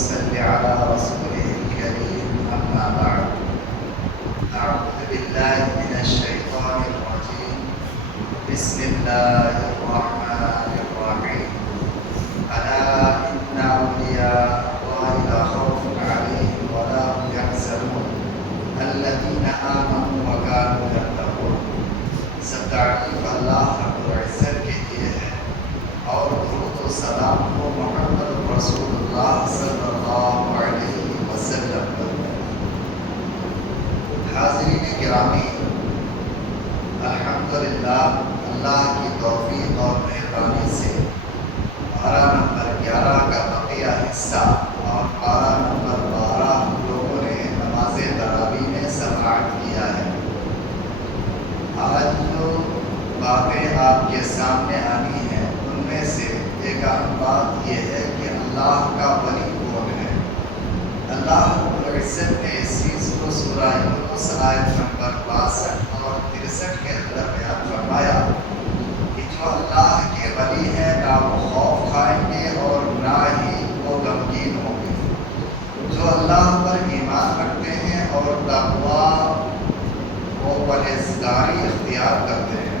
صل على رسوله الكريم أما بعد أعوذ بالله من الشيطان الرجيم بسم الله الرحمن الرحيم ألا إن أولياء الله لا خوف عليهم ولا هم يحزنون الذين آمنوا وكانوا يتقون سب تعریف اللہ رب العزت کے لیے ہے اور درود و سلام کو محمد رسول اللہ صلی اللہ علیہ وسلم پر۔ حاضرین گرامی، الحمدللہ اللہ کی توفیق اور مہربانی سے پارہ نمبر 11 کا بقیہ حصہ اور پارہ نمبر 12 لوگوں نے نماز تراویح میں سماعت کیا ہے۔ آج جو باتیں آپ کے سامنے آنی ہیں ان میں سے ایک اہم بات یہ ہے کہ اللہ کا ولی کون ہے۔ اللہ رب العزت نے اس چیز کو سورہ یونس آیت نمبر 62 اور 63 کے اندر بیان فرمایا کہ جو اللہ کے ولی ہیں نہ وہ خوف کھائیں گے اور نہ ہی وہ غمگین ہوں گے۔ جو اللہ پر ایمان رکھتے ہیں اور تقویٰ وہ پرہیزگاری اختیار کرتے ہیں،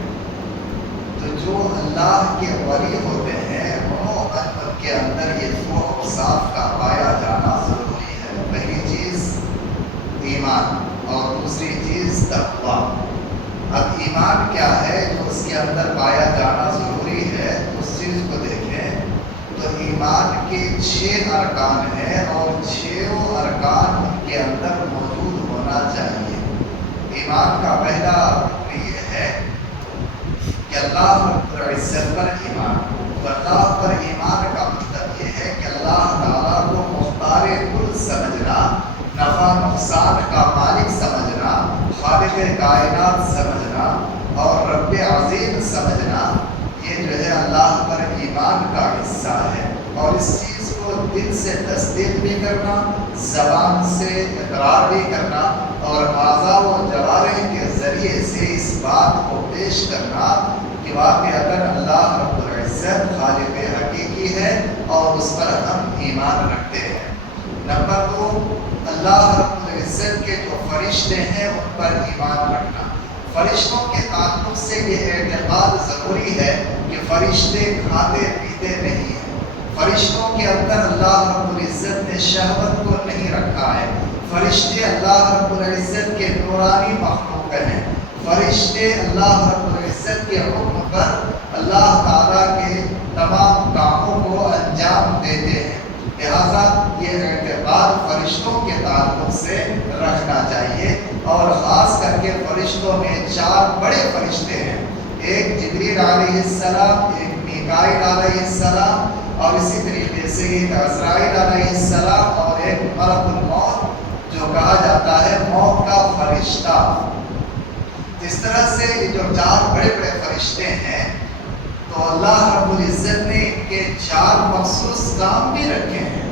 تو جو اللہ کے ولی ہوتے ہیں ان کے اندر یہ دو اوصاف کا پایا جانا ضروری ہے۔ پہلی چیز ایمان اور دوسری چیز تقویٰ۔ اب ایمان کیا ہے جو اس کے اندر پایا جانا ضروری ہے، اس چیز کو دیکھیں تو ایمان کے 6 ارکان ہیں اور 6 ارکان ان کے اندر موجود ہونا چاہیے۔ ایمان کا پہلا رکن یہ ہے کہ اللہ رب العزت پر ایمان۔ تو اللہ پر ایمان کا مطلب یہ ہے کہ اللہ تعالیٰ کو مختار کل سمجھنا، نفع نقصان کا مالک سمجھنا، خالق کائنات سمجھنا اور رب عظیم سمجھنا، یہ جو ہے اللہ پر ایمان کا حصہ ہے۔ اور اس چیز کو دل سے تصدیق بھی کرنا، زبان سے اقرار بھی کرنا اور اعضاء و جوارح کے ذریعے سے اس بات کو پیش کرنا کہ واقعتاً اللہ رب العزت خالق حقیقی ہے اور اس پر ہم ایمان رکھتے ہیں۔ نمبر 2، اللہ رب العزت کے جو فرشتے ہیں ان پر ایمان رکھنا۔ فرشتوں کے تعلق سے یہ اعتقاد ضروری ہے کہ فرشتے کھاتے پیتے نہیں ہیں۔ فرشتوں کے اندر اللہ رب العزت نے شہوت کو نہیں رکھا ہے۔ فرشتے اللہ رب العزت کے نورانی مخلوق ہیں۔ فرشتے اللہ رب العزت کے حکم پر اللہ تعالیٰ کے تمام کاموں کو انجام دیتے ہیں، لہذا یہ اعتقاد فرشتوں کے تعلق سے رکھنا چاہیے۔ اور خاص کر کے فرشتوں میں 4 بڑے فرشتے ہیں، ایک جبریل علیہ السلام، ایک میکائیل علیہ السلام اور اسی طریقے سے ایک عزرائیل علیہ السلام اور ایک ملک الموت جو کہا جاتا ہے موت کا فرشتہ۔ اس طرح سے یہ جو 4 بڑے بڑے فرشتے ہیں تو اللہ رب العزت نے ان کے 4 مخصوص کام بھی رکھے ہیں۔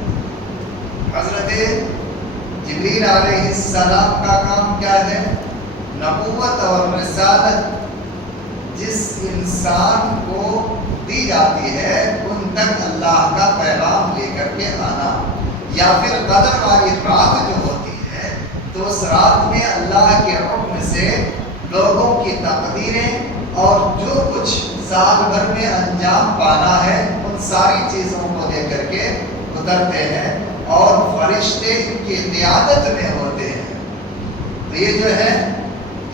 حضرت جبریل علیہ السلام کا کام کیا ہے؟ نبوت اور رسالت جس انسان کو دی جاتی ہے ان تک اللہ کا پیغام لے کر کے آنا، یا پھر قدر والی رات جو ہوتی ہے تو اس رات میں اللہ کے حکم سے لوگوں کی تقدیریں اور جو کچھ سال بھر میں انجام پانا ہے ان ساری چیزوں کو لے کر کے اترتے ہیں اور فرشتے ان کی قیادت میں ہوتے ہیں۔ تو یہ جو ہے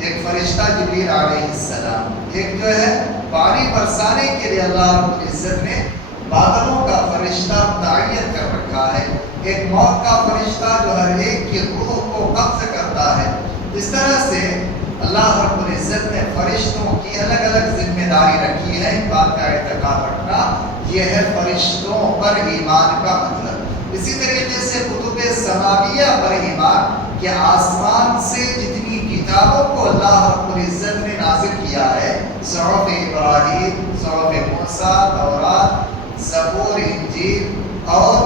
ایک فرشتہ جبریل علیہ السلام، ایک جو ہے پانی برسانے کے لیے اللہ رب العزت نے بادلوں کا فرشتہ متعین کر رکھا ہے، ایک موت کا فرشتہ جو ہر ایک کی روح کو قبض کرتا ہے۔ اس طرح سے اللہ رب العزت نے فرشتوں کی الگ الگ ذمہ داری رکھی ہے۔ ان بات کا اعتقاد رکھنا یہ ہے فرشتوں پر ایمان کا مطلب۔ اسی طریقے سے کتب سماویہ پر ایمان کہ آسمان سے جتنی کتابوں کو اللہ رب العزت نے نازل کیا ہے، صحف ابراہیم، صحف موسیٰ، تورات، زبور، انجیل اور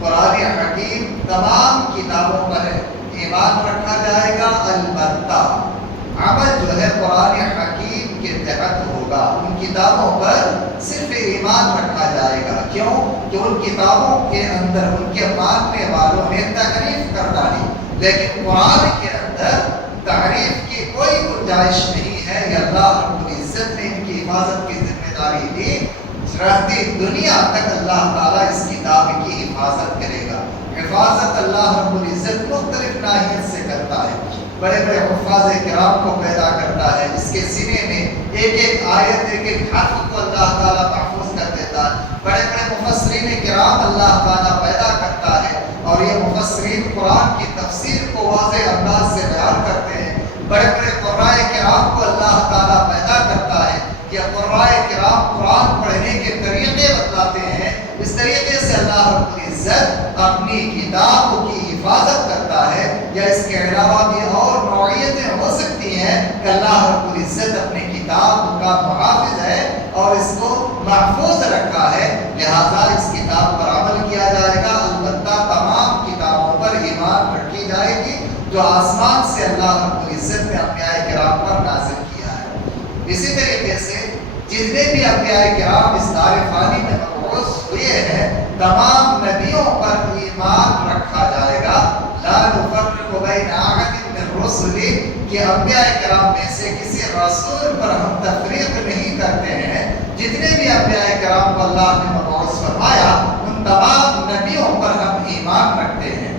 قرآن حکیم، تمام کتابوں پر ایمان رکھا جائے گا۔ البتہ عمل جو ہے قرآن حکیم کے تحت ہوگا، ان کتابوں پر صرف ایمان رکھا جائے گا۔ کیوں کہ ان کتابوں کے اندر ان کے ماننے والوں نے تحریف کر ڈالی، لیکن قرآن کے اندر تحریف کی کوئی گنجائش نہیں ہے۔ یہ اللہ رب العزت نے ان کی حفاظت کی ذمہ داری لی، رہتی دنیا تک اللہ تعالیٰ اس کتاب کی حفاظت کرے گا۔ حفاظت اللہ رب العزت مختلف ناحیت سے کرتا ہے، بڑے بڑے حفاظ کرام کو پیدا کرتا ہے، اس کے سینے میں ایک ایک آیت ایک ایک حرف کو اللہ تعالیٰ محفوظ کر دیتا ہے، بڑے بڑے مفسرین کرام اللہ تعالیٰ پیدا کرتا ہے، اور یہ مفسرین قرآن کی تفسیر کو واضح انداز سے بیان کرتے ہیں، بڑے بڑے قرآن کرام کو اللہ تعالیٰ پیدا کرتا ہے، یہ قرآن کرام قرآن پڑھنے کے طریقے بتلاتے ہیں، اس طریقے سے اللہ رب العزت اپنی کتاب کی حفاظت کرتا ہے۔ یا اس کے علاوہ بھی اور نوعیتیں ہو سکتی ہیں کہ اللہ رب العزت اپنی کتاب کا محافظ ہے اور اس کو محفوظ رکھا ہے، لہذا اس کتاب پر عمل کیا جائے گا۔ البتہ تمام کتابوں پر ایمان رکھی جائے گی جو آسمان سے اللہ رب العزت نے انبیاء کرام پر نازل کیا ہے۔ اسی طریقے سے جتنے بھی انبیاء کرام اس دار فانی میں مبعوث ہوئے ہیں، تمام نبیوں پر ایمان رکھا جائے گا۔ لا نفرق بین احد من رسل، کہ انبیاء کرام میں سے کسی رسول پر ہم تفریق نہیں کرتے ہیں۔ جتنے بھی انبیاء کرام کو اللہ نے مبعوث فرمایا، ان تمام نبیوں پر ہم ایمان رکھتے ہیں۔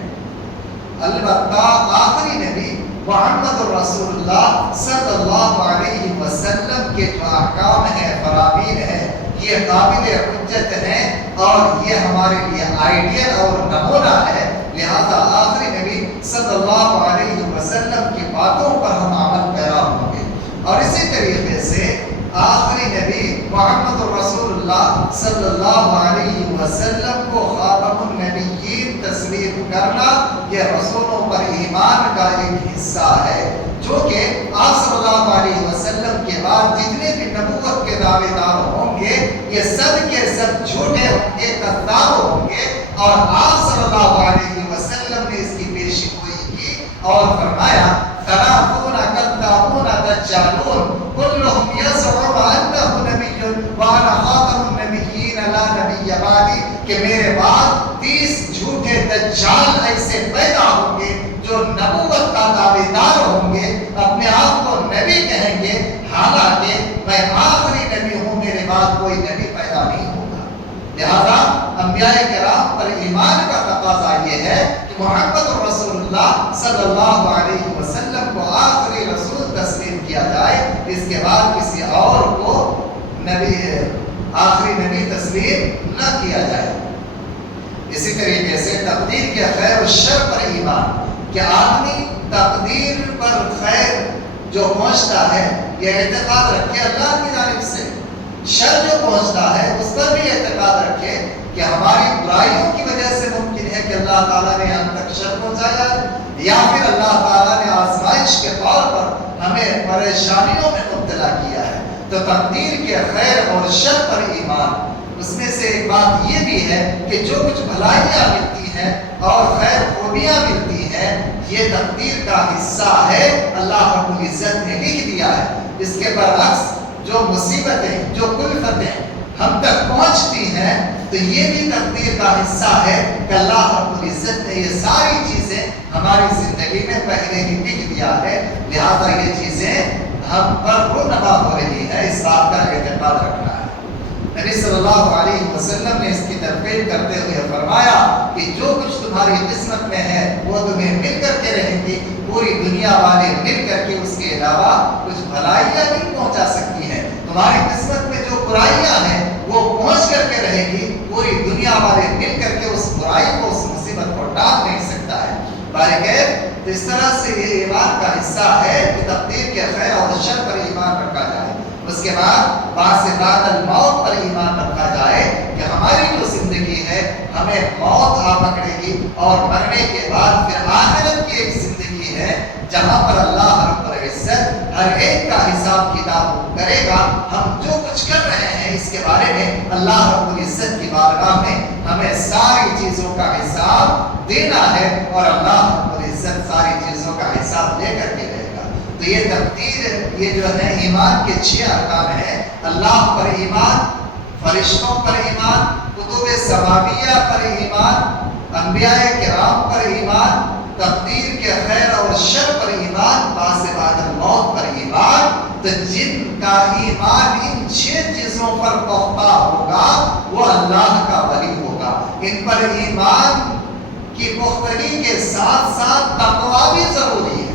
البتہ آخری نبی محمد رسول اللہ صلی اللہ علیہ وسلم کے جو احکام ہیں، فرامین ہیں، یہ قابل حجت ہیں اور یہ ہمارے لیے آئیڈیل اور نمونہ ہے، لہذا آخری نبی صلی اللہ علیہ وسلم کی باتوں پر ہم عمل پیرا ہوں گے۔ اور اسی طریقے سے آخری نبی محمد رسول اللہ صلی اللہ علیہ وسلم کو خاتم النبیین تسلیم کرنا یہ رسولوں پر ایمان کا ایک حصہ ہے، جو کہ آپ صلی اللہ علیہ وسلم کے بعد جتنے بھی نبوت کے دعوے دار ہوں گے یہ سب کے سب جھوٹے ہوں گے، کذاب ہوں گے، اور آپ صلی اللہ علیہ وسلم نے اس کی پیشی گوئی کی اور فرمایا ثلاثون کذابون دجالون كلهم يزعم انه نبی وانا خاتم النبیین لا نبی بعدی، کہ میرے بعد 30 جھوٹے دجال ایسے پیدا ہوں گے جو نبوت کا دعوے دار ہوں گے، اپنے آپ کو نبی کہیں گے، حالانکہ میں آخری نبی ہوں، میرے بعد کوئی نبی پیدا نہیں ہوگا۔ لہذا انبیاء کرام پر ایمان کا تقاضا یہ ہے کہ محمد رسول اللہ صلی اللہ علیہ وسلم کو آخری رسول تسلیم کیا جائے، اس کے بعد کسی اور کو نبی آخری نبی تسلیم نہ کیا جائے۔ اسی طریقے سے تقدیر کے خیر و شر پر ایمان، کہ آدمی تقدیر پر خیر جو پہنچتا ہے یہ اعتقاد رکھے اللہ کی جانب سے، شر جو پہنچتا ہے اس پر بھی اعتقاد رکھے کہ ہماری برائیوں کی وجہ سے ممکن ہے کہ اللہ تعالیٰ نے ہم تک شر پہنچایا ہے، یا پھر اللہ تعالیٰ نے آزمائش کے طور پر ہمیں پریشانیوں میں مبتلا کیا ہے۔ تو تقدیر کے خیر اور شر پر ایمان، اس میں سے ایک بات یہ بھی ہے کہ جو کچھ بھلائیاں ملتی ہیں اور خیر خوبیاں ملتی ہیں یہ تقدیر کا حصہ ہے، اللہ رب العزت نے لکھ دیا ہے۔ اس کے برعکس جو مصیبتیں جو کلفتیں ہم تک پہنچتی ہیں تو یہ بھی تقدیر کا حصہ ہے کہ اللہ رب العزت نے یہ ساری چیزیں ہماری زندگی میں پہلے ہی لکھ دیا ہے، لہذا یہ چیزیں ہم پر رونما ہو رہی ہے، اس بات کا اعتقاد رکھنا ہے۔ نبی صلی اللہ علیہ وسلم نے اس کی ترغیب کرتے ہوئے فرمایا کہ جو کچھ تمہاری قسمت میں ہے وہ تمہیں مل کر کے رہے گی، پوری دنیا والے مل کر کے اس کے علاوہ کچھ بھلائیاں نہیں پہنچا سکتی ہیں، تمہاری قسمت میں جو برائیاں ہیں وہ پہنچ کر کے رہے گی، پوری دنیا والے مل کر کے اس برائی کو اس مصیبت کو ڈال نہیں سکتا ہے۔ بارکیف اس طرح سے یہ ایمان کا حصہ ہے کہ تقدیر کے خیر اور شر پر ایمان رکھا جائے، اس کے بعد بعد الموت پر ایمان رکھا جائے کہ ہماری جو زندگی ہے ہمیں موت آ پکڑے گی اور مرنے کے بعد پھر آخرت کی ایک زندگی ہے جہاں پر اللہ رب العزت ہر ایک کا حساب کتاب کرے گا۔ ہم جو کچھ کر رہے ہیں اس کے بارے میں اللہ رب العزت کی بارگاہ میں ہمیں ساری چیزوں کا حساب دینا ہے اور اللہ رب العزت ساری چیزوں کا حساب لے کر کے رہے گا۔ تو یہ تقدیر یہ جو ہے ایمان کے 6 ارکان ہیں، اللہ پر ایمان، فرشتوں پر ایمان، کتب سماویہ پر ایمان، انبیاء کرام پر ایمان، تقدیر کے خیر اور شر پر ایمان، بعث بعد الموت پر ایمان، تو جن کا ایمان ان 6 چیزوں پر پختہ ہوگا وہ اللہ کا ولی ہوگا۔ ان پر ایمان کی پختگی کے ساتھ ساتھ تقویٰ بھی ضروری ہے،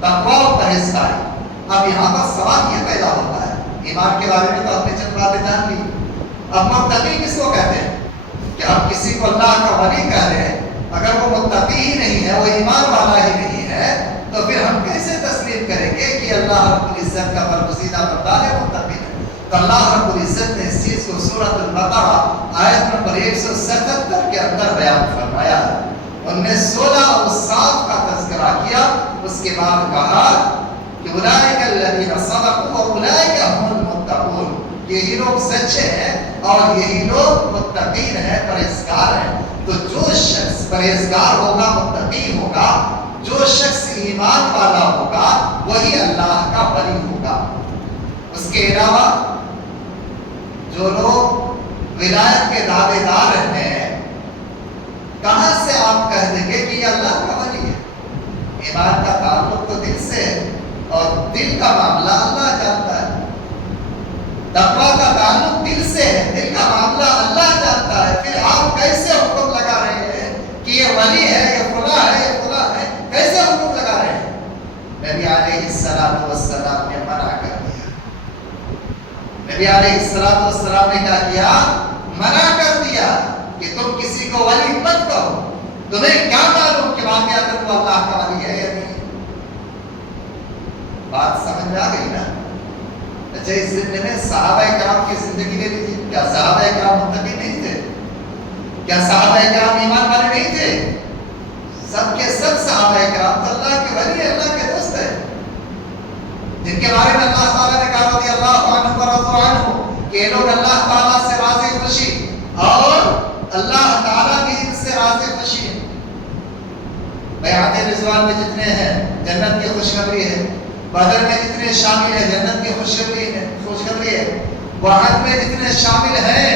تقویٰ و پرہیزگاری۔ اب یہاں پر سوال یہ پیدا ہوتا ہے، ایمان کے بارے میں تو آپ نے چند باتیں جان لی، اب متقی کس کو کہتے ہیں؟ کہ ہم کسی کو اللہ کا ولی کہہ رہے ہیں، اگر وہ متقی ہی نہیں ہے، وہ ایمان والا ہی نہیں ہے، تو پھر ہم کیسے تسلیم کریں گے کہ اللہ رب العزت کا برگزیدہ بندہ ہے، متقی ہے؟ تو اللہ رب العزت نے اس چیز کو سورۃ البقرہ آیت نمبر 177 کے اندر بیان فرمایا ہے۔ ان نے 16 اوصاف کا تذکرہ کیا، اس کے بعد کہا کہ اولئک الذین صدقوا واولئک هم المتقون، یہی لوگ سچے ہیں اور یہی لوگ متقین ہیں، پرہیزگار ہیں۔ تو جو شخص پرہیزگار ہوگا، متقی ہوگا، جو شخص ایمان والا ہوگا، وہی اللہ کا ولی ہوگا۔ اس کے علاوہ جو لوگ ولایت کے دعوے دار ہیں، کہاں سے آپ کہہ دیں گے کہ یہ اللہ کا ولی ہے؟ ایمان کا تعلق تو دل سے ہے اور دل کا معاملہ اللہ جانتا ہے۔ تقویٰ کا تعلق دل سے ہے، دل کا معاملہ اللہ جانتا ہے۔ پھر آپ کیسے حکم لگا رہے ہیں کہ یہ ولی ہے، یہ فلاں ہے، یہ فلاں ہے؟ کیسے حکم لگا رہے ہیں؟ نبی علیہ السلام نے منع کر دیا۔ نبی علیہ السلام نے کیا کیا؟ منع کر دیا کہ تم کسی کو ولی مت کہو۔ تمہیں کیا معلوم کہ واقعات وہ اللہ کا ولی ہے یا نہیں؟ بات سمجھ آ گئی نا؟ اچھا، اس زندگی میں صحابہ کرام کی زندگی لے لیجیے، کیا صحابہ کرام متقی نہیں تھے؟ کیا صحابہ کرام ایمان والے نہیں تھے؟ سب کے سب صحابہ کرام تو اللہ کے ولی، اللہ کے دوست ہیں، جن کے بارے میں اللہ تعالیٰ نے کہا رضی اللہ عنہ ورضوا عنہ کہ یہ لوگ اللہ تعالیٰ سے راضی خوشی اور اللہ تعالیٰ بھی ان سے راضی خوشی ہے۔ بیعت رضوان میں جتنے ہیں جنت کی خوشخبری ہے، بدر میں جتنے شامل ہیں جنت کی خوشخبری ہے، وحد میں جتنے شامل ہیں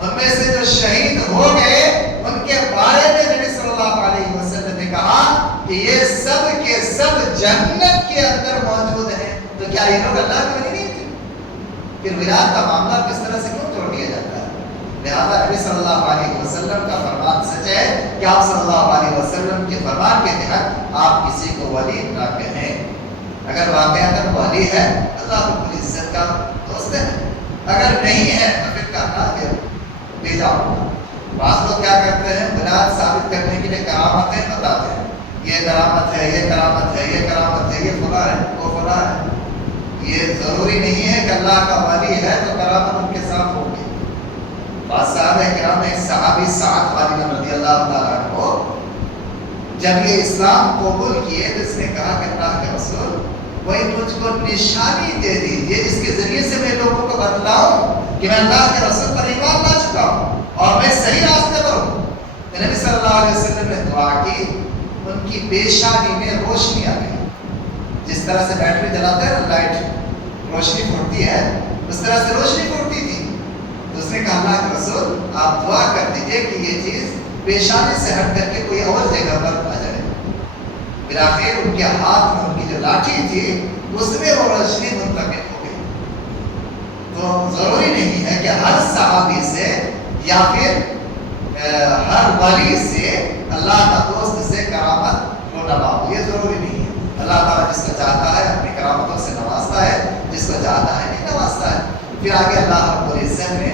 ان میں سے جو شہید ہو گئے ان کے بارے میں نبی صلی اللہ علیہ وسلم نے کہا کہ یہ سب کے سب جنت کے اندر موجود ہیں۔ تو کیا یہ لوگ اللہ کے ولی نہیں تھے؟ پھر ولایت کا معاملہ کس طرح سے کیوں چھوڑ دیا جاتا ہے؟ لہذا نبی صلی اللہ علیہ وسلم کا فرمان سچ ہے کہ آپ صلی اللہ علیہ وسلم کے فرمان کے تحت آپ کسی کو ولی نہ کہیں۔ اگر واقعات ولی ہے، اللہ رب العزت کا دوست ہے، اگر نہیں ہے تو پھر کہنا کہ لے جاؤ۔ بعض لوگ کیا کرتے ہیں؟ ولایت ثابت کرنے کے لیے کرامتیں بتاتے ہیں، یہ کرامت ہے، یہ کرامت ہے، یہ کرامت ہے، یہ فلاں ہے، وہ فلاں ہے۔ یہ ضروری نہیں ہے کہ اللہ کا ولی ہے تو کرامت ان کے ساتھ ہوگی۔ بعض صحابہ کرام میں ایک صحابی سعد بن رضی اللہ تعالیٰ عنہ جب یہ اسلام قبول کیے تو اس نے کہا کہ اللہ کے رسول وہی مجھ کو نشانی دے دیجیے جس کے ذریعے سے میں لوگوں کو بتلاؤں کہ میں اللہ کے رسول پر ایمان لا چکا ہوں اور میں صحیح راستے پر ہوں۔ نبی صلی اللہ علیہ وسلم نے دعا کی، ان کی پیشانی میں روشنی آ گئی۔ جس طرح سے بیٹری جلاتا ہے نا، لائٹ روشنی پھوٹتی ہے، اس طرح سے روشنی پھوٹتی تھی۔ تو اس نے کہا اللہ کے رسول آپ دعا کر دیجیے کہ یہ چیز پیشانی سے ہٹ کر کے کوئی اور جگہ پر آ جائے۔ بلاخر ان کے ہاتھ میں ان کی جو لاٹھی تھی اس میں وہ روشنی منتقل ہو گئی۔ تو ضروری نہیں ہے کہ ہر صحابی سے یا پھر ہر ولی سے اللہ کا دوست سے کرامت کو نوازو، یہ ضروری نہیں ہے۔ اللہ تعالیٰ جس کو چاہتا ہے اپنی کرامتوں سے نوازتا ہے، جس کو چاہتا ہے نہیں نوازتا ہے۔ پھر آگے اللہ رب العزت نے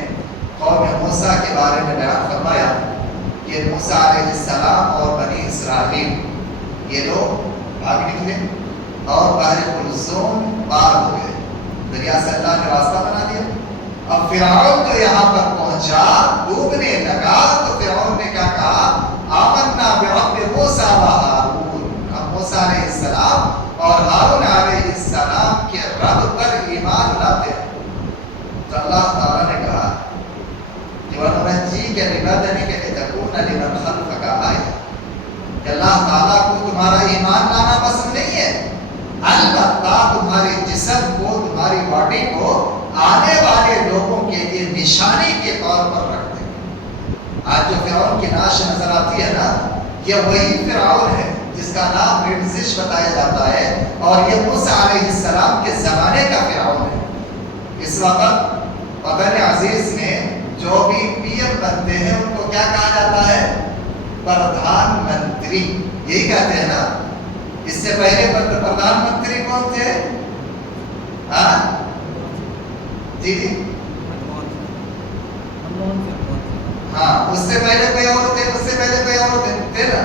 قوم موسیٰ کے بارے میں بیان فرمایا کہ موسیٰ علیہ السلام اور بنی اسرائیل یہ لوگ بھاگ نکلے اور بحر کلثوم پار ہو گئے، دریا سے اللہ نے راستہ بنا دیا۔ اب فرعون تو یہاں پر پہنچا، ڈوبنے لگا، تو فرعون نے کیا کہا؟ آمنا برب موسیٰ و ہارون۔ اب موسیٰ علیہ السلام اور ہارون علیہ السلام کے رب پر ایمان لاتے ہیں۔ تو اللہ تعالیٰ نے کہا کہ وَنُنَجِّيكَ بِبَدَنِكَ لِتَكُونَ لِمَنْ خَلْفَكَ آیَةً، کہ اللہ تعالیٰ کو تمہارا ایمان لانا پسند نہیں ہے، البتہ تمہارے جسم کو، تمہاری باڈی کو آنے والے لوگوں کے لیے نشانی کے طور پر رکھ دیں گے۔ آج جو فرعون کی نعش نظر آتی ہے نا، یہ وہی فرعون ہے جس کا نام رمزش بتایا جاتا ہے، اور یہ موسیٰ علیہ السلام کے زمانے کا فرعون ہے۔ اس وقت وطن عزیز میں جو بھی پی ایم بنتے ہیں ان کو کیا کہا جاتا ہے؟ پردھان منتری، یہی کہتے ہیں نا۔ اس سے پہلے پردھان منتری کون تھے؟ جی جی ہاں، اس سے پہلے کوئی اور تھے، اس سے پہلے کوئی اور تھے نا۔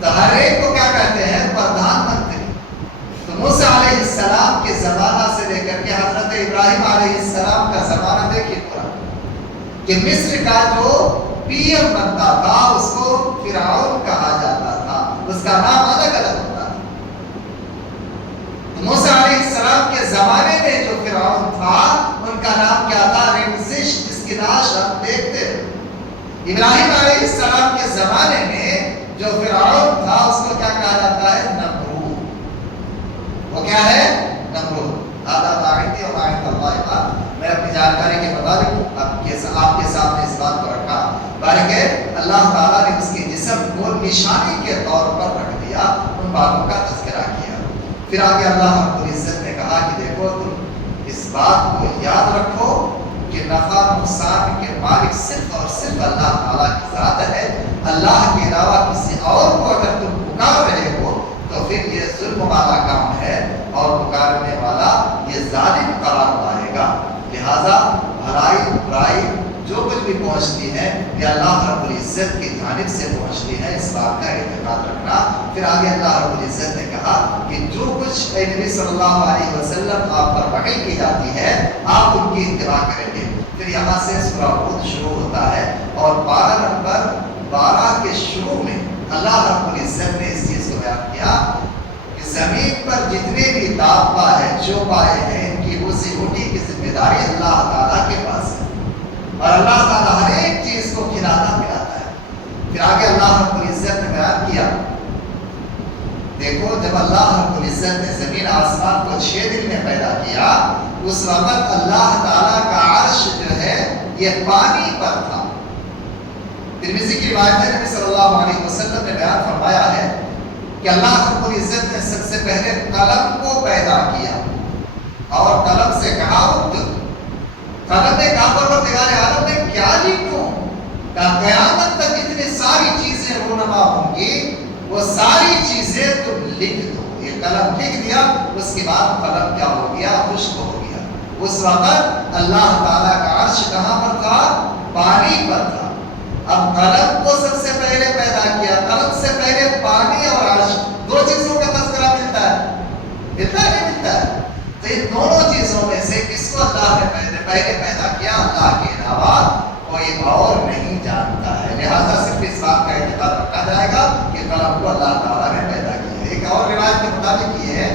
تو ہر ایک کو کیا کہتے ہیں؟ پردھان منتری۔ تو موسیٰ علیہ السلام کے زمانہ سے لے کر کے حضرت ابراہیم علیہ السلام کا زمانہ دیکھیے پورا، کہ مصر کا جو پی ایم بنتا تھا اس کو فرعون کہا جاتا تھا، اس کا نام الگ الگ ہوتا تھا۔ تو موسیٰ علیہ السلام کے زمانے میں جو فرعون تھا ان کا نام کیا تھا؟ رمزش، جس کی نعش ہم دیکھتے ہیں۔ ابراہیم علیہ السلام کے زمانے میں جو فرعون تھا اس کو کیا کہا جاتا ہے؟ نمرود۔ وہ کیا ہے؟ نمرود۔ میں اپنی جانکاری کے مطابق آپ کے سامنے اس بات کو رکھا، بلکہ اللہ تعالیٰ نے اس کے جسم کو نشانی کے طور پر رکھ دیا، ان باتوں کا تذکرہ کیا۔ پھر آگے اللہ رب العزت نے کہا کہ دیکھو تم اس بات کو یاد رکھو کہ نفع نقصان کے مالک صرف اور صرف اللہ تعالیٰ کی ذات ہے۔ اللہ کے علاوہ کسی اور کو اگر تم پکار رہے ہو تو پھر یہ ظلم والا کام ہے، اور پکارنے والا یہ ظالم قرار پائے گا۔ لہذا بھلائی برائی جو کچھ بھی پہنچتی ہے یہ اللہ رب العزت کی جانب سے پہنچتی ہے، اس بات کا اعتقاد رکھنا۔ پھر آگے اللہ رب العزت نے کہا کہ جو کچھ اے نبی صلی اللہ علیہ وسلم آپ پر وحی کی جاتی ہے آپ ان کی اتباع کریں گے۔ پھر یہاں سے سورہ ہود شروع ہوتا ہے، اور 12 نمبر 12 کے شروع میں اللہ رب العزت نے اس چیز کو بیان کیا کہ زمین پر جتنے بھی دابہ ہے، جو پائے ہیں، ان کی روزی روٹی کی ذمہ داری اللہ تعالیٰ کے پاس ہے، اور اللہ تعالیٰ ہر ایک چیز کو کھلاتا پلاتا ہے۔ پھر آگے اللہ رب العزت نے بیان کیا، دیکھو جب اللہ رب العزت نے زمین آسمان کو 6 دن میں پیدا کیا، اس وقت اللہ تعالیٰ کا عرش جو ہے یہ پانی پر تھا۔ ترمذی کی روایت ہے، نبی صلی اللہ علیہ وسلم نے بیان فرمایا ہے کہ اللہ رب العزت نے سب سے پہلے قلم کو پیدا کیا، اور قلم سے کہا اکتب۔ قلم نے کہا پروردگار عالم میں کیا لکھوں؟ کہا قیامت تک اتنی ساری چیزیں رونما ہوں گی، وہ ساری چیزیں تم لکھ دو۔ یہ قلم لکھ دیا، اس کے بعد قلم کیا ہو گیا؟ خشک ہو گیا۔ اس وقت اللہ تعالیٰ کا عرش کہاں پر تھا؟ پانی پر تھا۔ اب قلم کو سب سے پہلے پیدا کیا، قلم سے پہلے پانی اور عرش، دو چیزوں کا تذکرہ ملتا ہے، ملتا ہے نہیں ملتا ہے؟ تو ان دونوں چیزوں میں سے کس کو اللہ نے پہلے پیدا کیا؟ اللہ کے علاوہ کوئی اور نہیں جانتا ہے۔ لہذا صرف اس بات کا اعتقاد رکھا جائے گا کہ قلم کو اللہ تعالیٰ نے پیدا کیا۔ ایک اور روایت کے مطابق یہ ہے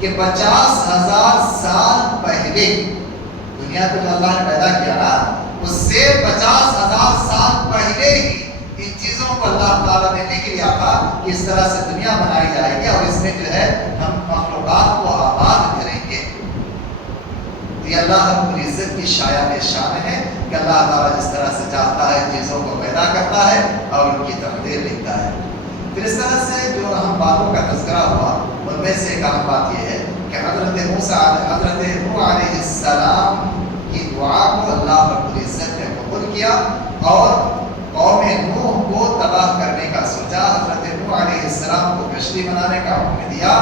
کہ 50,000 سال پہلے دنیا کو جو اللہ نے پیدا کیا نا، اس سے 50,000 سال پہلے ہی ان چیزوں کو اللہ تعالیٰ نے لکھ لیا تھا کہ اس طرح سے دنیا بنائی جائے گی، اور اس میں جو ہے ہم مخلوقات کو آباد کریں گے۔ یہ اللہ رب العزت کی شایان شان ہے کہ اللہ تعالیٰ جس طرح سے چاہتا ہے چیزوں کو پیدا کرتا ہے اور ان کی تقدیر لکھتا ہے۔ پھر اس طرح سے جو اہم باتوں کا تذکرہ ہوا، ان میں سے ایک اہم بات یہ ہے کہ حضرت نوح علیہ السلام کی دعا کو اللہ رب العزت نے قبول کیا، اور قوم نوح کو تباہ کرنے کا سوچا۔ حضرت نوح علیہ السلام کو کشتی بنانے کا حکم دیا،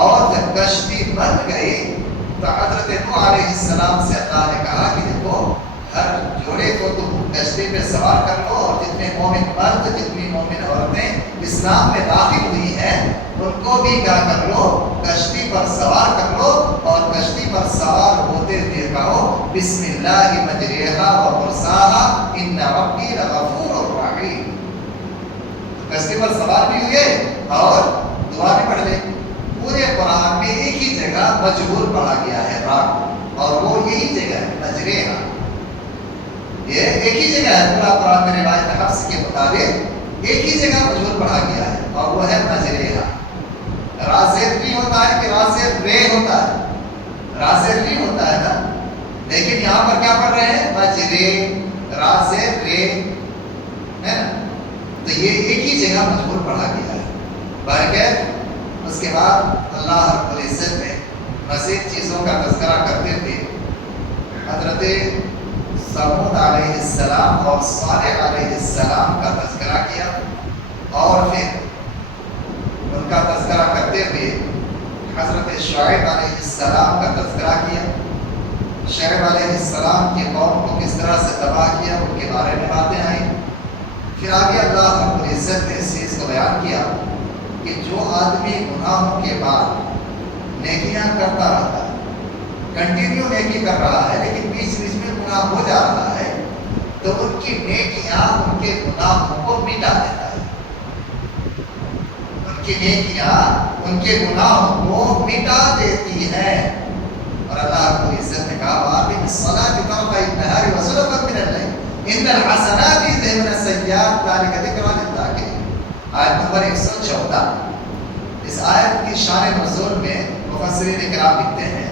اور جب کشتی بن گئی تو حضرت نوح علیہ السلام سے اللہ نے کہا کہ دیکھو ہر جوڑے کو تم کشتی پہ سوار کر لو، اور جتنے مومن مرد جتنی مومن عورتیں اسلام میں داخل ہوئی ہیں ان کو بھی کیا کر لو؟ کشتی پر سوار کر لو، اور کشتی پر سوار ہوتے ہوئے کہو بسم اللہ مجریہا و مرساہا ان ربی لغفور رحیم۔ کشتی پر سوار بھی ہوئے اور دعا بھی پڑھ لیں۔ پورے قرآن میں ایک ہی جگہ مجہول پڑھا گیا ہے راہ، اور وہ یہی جگہ ہے مجریہا۔ یہ ایک ہی جگہ ہے پورا قرآن میں، روایت حفص کے مطابق ایک ہی جگہ مجہول پڑھا گیا ہے، اور وہ ہے مجریہا۔ رازر ری ہوتا ہے کہ رازر رے ہوتا ہے؟ رازر ری ہوتا ہے نا، لیکن یہاں پر کیا پڑھ رہے ہیں؟ مجرے، رازر رے۔ یہ ایک ہی جگہ مجبور پڑھا گیا ہے. بلکہ اس کے بعد اللہ رب العزت نے مزید چیزوں کا تذکرہ کرتے ہوئے حضرت سمود علیہ السلام اور صالح علیہ السلام کا تذکرہ کیا، اور پھر ان کا تذکرہ کرتے ہوئے حضرت شعیب علیہ السلام کا تذکرہ کیا. شعیب علیہ السلام کی قوم کو کس طرح سے تباہ کیا ان کے بارے میں باتیں آئیں. پھر آگے اللہ رب العزت نے اس چیز کو بیان کیا کہ جو آدمی گناہوں کے بعد نیکیاں کرتا رہتا ہے، کنٹینیو نیکی کر رہا ہے، لیکن بیچ بیچ میں گناہ ہو جا رہا ہے، تو ان کی نیکیاں ان کے گناہوں کو مٹا دیتا ہے. ان کی نیکیاں ان کے گناہوں کو مٹا دیتی ہیں. اور اللہ رب العزت نے کہا وَأَقِمِ الصَّلَاةَ طَرَفَيِ النَّهَارِ وَزُلَفًا مِنَ اللَّيْلِ إِنَّ الْحَسَنَاتِ يُذْهِبْنَ السَّيِّئَاتِ ذَلِكَ ذِكْرَىٰ لِلذَّاكِرِينَ. آیت نمبر 114. اس آیت کی شان نزول میں مفسرین کرام لکھتے ہیں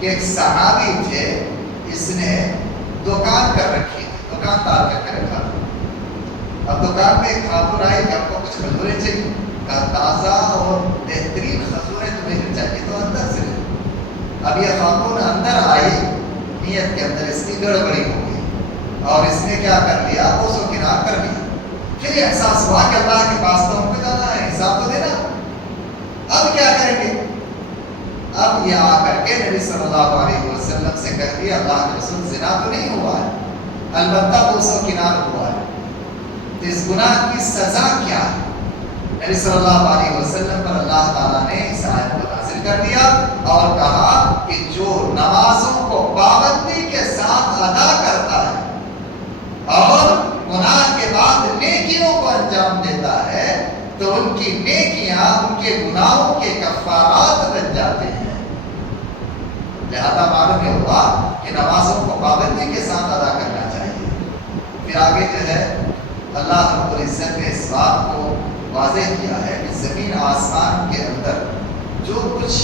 کہ ایک صحابی تھے، اس نے دکان کر رکھی تھی، دکان دار کر کے رکھا تھا. اب دکان میں ایک خاتون آئی کہ آپ کو کچھ کھجوریں چاہیے، کہا تازہ اور بہترین کھجوریں تمہیں چاہیے تو اندر سے. اب یہ خاتون اندر آئی، نیت کے اندر اس کی گڑبڑی ہو گئی اور اس نے کیا کر لیا، اس کو کنار کر لیا. پھر یہ احساس ہوا کہ اللہ کے پاس تو ہم کو جانا ہے، حساب تو دینا. اب کیا کریں گے؟ اب یہ آ کر کے نبی صلی اللہ علیہ وسلم سے کہہ دیا اللہ کے رسول زنا تو نہیں ہوا ہے، البتہ وہ سو کنار ہوا ہے، تو اس گناہ کی سزا کیا ہے؟ نبی صلی اللہ علیہ وسلم پر اللہ تعالیٰ نے اس آیت کو نازل کر دیا اور کہا کہ جو نمازوں کو پابندی کے ساتھ ادا کرتا ہے اور گناہ کے بعد نیکیوں کو انجام دیتا ہے تو ان کی نیکیاں ان کے گناہوں کے کفارات بن جاتے ہیں. لہذا معلوم یہ ہوا کہ نمازوں کو پابندی کے ساتھ ادا کرنا چاہیے. پھر آگے جو ہے اللہ رب العزت نے اس بات کو واضح کیا ہے کہ زمین آسمان کے اندر جو کچھ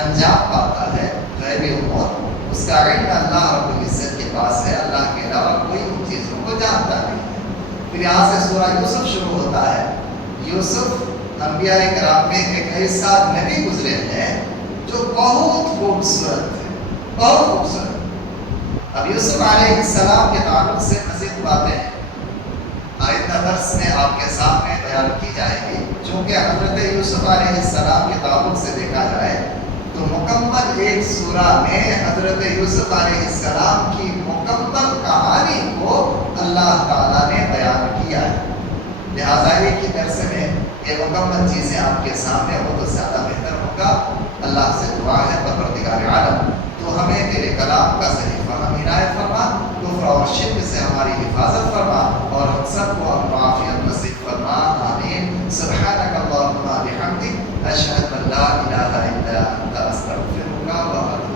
انجام پاتا ہے غیبی امور، اس کا علم اللہ رب العزت کے پاس ہے، اللہ کے علاوہ کوئی ان چیزوں کو جانتا نہیں ہے. پھر یہاں سے سورہ یوسف شروع ہوتا ہے. یوسف انبیاء کرام میں ایک ایسا نبی گزرے ہیں جو بہت خوبصورت ہے، بہت خوبصورت. اب یوسف علیہ السلام کے تعلق سے مزید باتیں آئندہ درس میں آپ کے سامنے بیان کی جائے گی. چونکہ حضرت یوسف علیہ السلام کے تعلق سے دیکھا جائے تو مکمل ایک سورہ میں حضرت یوسف علیہ السلام کی مکمل کہانی کو اللہ تعالیٰ نے بیان کیا ہے. لہٰذا ایک ہی درس میں یہ مکمل چیزیں آپ کے سامنے ہو تو زیادہ بہتر ہوگا. اللہ سے دعا ہے پروردگار عالم تو ہمیں تیرے کلام کا صحیح فہم عنایت فرما، کفر اور شرک سے ہماری حفاظت فرما اور ہم سب کو امن و عافیت نصیب فرما. آمین. سبحانک اللہم و بحمدک، اشہد ان لا الہ الا انت، استغفرک و اتوب